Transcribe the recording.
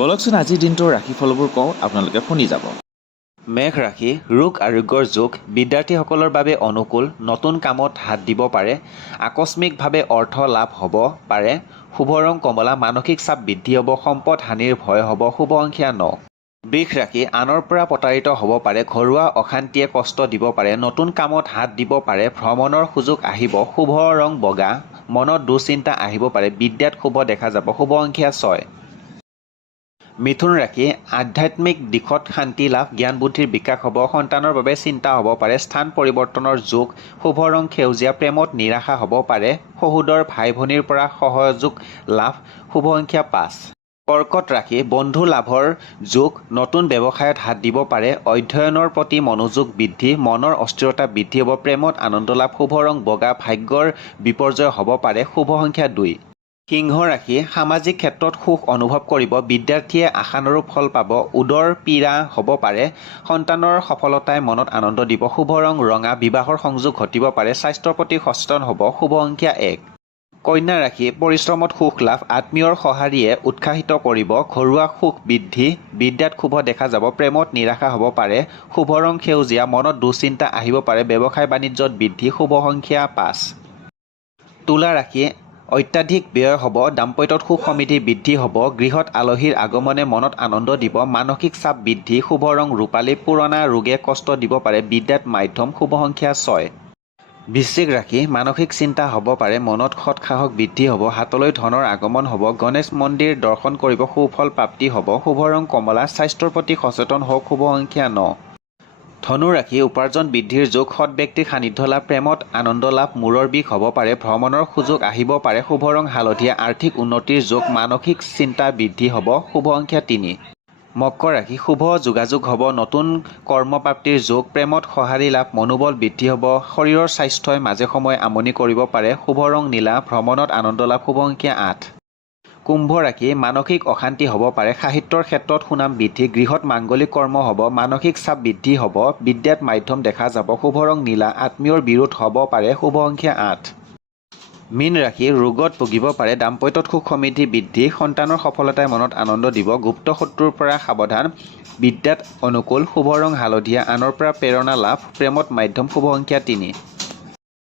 বলকচোন আজিৰ দিনটোৰ ৰাশিফলবোৰ কওঁ, আপোনালোকে শুনি যাব। মেঘ ৰাশি, ৰোগ আৰোগ্যৰ যোগ, বিদ্যাৰ্থীসকলৰ বাবে অনুকূল, নতুন কামত হাত দিব পাৰে, আকস্মিকভাৱে অৰ্থ লাভ হ'ব পাৰে, শুভ ৰং কমলা, মানসিক চাপ বৃদ্ধি হ'ব, সম্পদ হানিৰ ভয় হ'ব, শুভ সংখ্যা 9। বৃষ ৰাশি, আনৰ পৰা প্ৰতাৰিত হ'ব পাৰে, ঘৰুৱা অশান্তিয়ে কষ্ট দিব পাৰে, নতুন কামত হাত দিব পাৰে, ভ্ৰমণৰ সুযোগ আহিব, শুভ ৰং বগা, মনত দুশ্চিন্তা আহিব পাৰে, বিদ্যাত শুভ দেখা যাব, শুভ সংখ্যা 6। মিথুন ৰাশি, আধ্যাত্মিক দিশত শান্তি লাভ, জ্ঞান বুদ্ধিৰ বিকাশ হ'ব, সন্তানৰ বাবে চিন্তা হ'ব পাৰে, স্থান পৰিৱৰ্তনৰ যোগ, শুভ ৰং সেউজীয়া, প্ৰেমত নিৰাশা হ'ব পাৰে, শহুৰৰ ভাই ভনীৰ পৰা সহযোগ লাভ, শুভ সংখ্যা 5। কৰ্কট ৰাশি, বন্ধু লাভৰ যোগ, নতুন ব্যৱসায়ত হাত দিব পাৰে, অধ্যয়নৰ প্ৰতি মনোযোগ বৃদ্ধি, মনৰ অস্থিৰতা বৃদ্ধি হ'ব, প্ৰেমত আনন্দ লাভ, শুভ ৰং বগা, ভাগ্যৰ বিপৰ্যয় হ'ব পাৰে, শুভ সংখ্যা 2। সিংহ ৰাশি, সামাজিক ক্ষেত্ৰত সুখ অনুভৱ কৰিব, বিদ্যাৰ্থীয়ে আশানুৰূপ ফল পাব, উদৰ পীড়া হ'ব পাৰে, সন্তানৰ সফলতাই মনত আনন্দ দিব, শুভ ৰং ৰঙা, বিবাহৰ সংযোগ ঘটিব পাৰে, স্বাস্থ্যৰ প্ৰতি সচেতন হ'ব, শুভ সংখ্যা 1। কন্যা ৰাশি, পৰিশ্ৰমত সুখ লাভ, আত্মীয়ৰ সঁহাৰিয়ে উৎসাহিত কৰিব, ঘৰুৱা সুখ বৃদ্ধি, বিদ্যাত শুভ দেখা যাব, প্ৰেমত নিৰাশা হ'ব পাৰে, শুভ ৰং সেউজীয়া, মনত দুশ্চিন্তা আহিব পাৰে, ব্যৱসায় বাণিজ্যত বৃদ্ধি, শুভ সংখ্যা 5। তুলা ৰাশি, অত্যাধিক ব্যয় হ'ব, দাম্পত্যত সুখ সমৃদ্ধি বৃদ্ধি হ'ব, গৃহত আলহীৰ আগমনে মনত আনন্দ দিব, মানসিক চাপ বৃদ্ধি, শুভ ৰং ৰূপালী, পুৰণা ৰোগে কষ্ট দিব পাৰে, বিদ্যাত মাধ্যম, শুভ সংখ্যা 6। বৃশ্চিক ৰাশি, মানসিক চিন্তা হ'ব পাৰে, মনত সৎসাহস বৃদ্ধি হ'ব, হাতলৈ ধনৰ আগমন হ'ব, গণেশ মন্দিৰ দৰ্শন কৰিব, সুফল প্ৰাপ্তি হ'ব, শুভ ৰং কমলা, স্বাস্থ্যৰ প্ৰতি সচেতন হওক, শুভ সংখ্যা 9। ধনু ৰাশি, উপাৰ্জন বৃদ্ধিৰ যোগ, সৎ ব্যক্তিৰ সান্নিধ্য লাভ, প্ৰেমত আনন্দ লাভ, মূৰৰ বিষ হ'ব পাৰে, ভ্ৰমণৰ সুযোগ আহিব পাৰে, শুভ ৰং হালধীয়া, আৰ্থিক উন্নতিৰ যোগ, মানসিক চিন্তা বৃদ্ধি হ'ব, শুভ সংখ্যা 3। মকৰ ৰাশি, শুভ যোগাযোগ হ'ব, নতুন কৰ্মপ্ৰাপ্তিৰ যোগ, প্ৰেমত সঁহাৰি লাভ, মনোবল বৃদ্ধি হ'ব, শৰীৰৰ স্বাস্থ্যই মাজে সময়ে আমনি কৰিব পাৰে, শুভ ৰং নীলা, ভ্ৰমণত আনন্দ লাভ, শুভ সংখ্যা 8। কুম্ভ ৰাশি, মানসিক অশান্তি হ'ব পাৰে, সাহিত্যৰ ক্ষেত্ৰত সুনাম বৃদ্ধি, গৃহত মাংগলিক কৰ্ম হ'ব, মানসিক চাপ বৃদ্ধি হ'ব, বিদ্যাত মাধ্যম দেখা যাব, শুভ ৰং নীলা, আত্মীয়ৰ বিৰোধ হ'ব পাৰে, শুভ সংখ্যা 8। মীন ৰাশি, ৰোগত ভুগিব পাৰে, দাম্পত্যত সুখ সমৃদ্ধি বৃদ্ধি, সন্তানৰ সফলতাই মনত আনন্দ দিব, গুপ্ত শত্ৰুৰ পৰা সাৱধান, বিদ্যাত অনুকূল, শুভ ৰং হালধীয়া, আনৰ পৰা প্ৰেৰণা লাভ, প্ৰেমত মাধ্যম, শুভ সংখ্যা 3।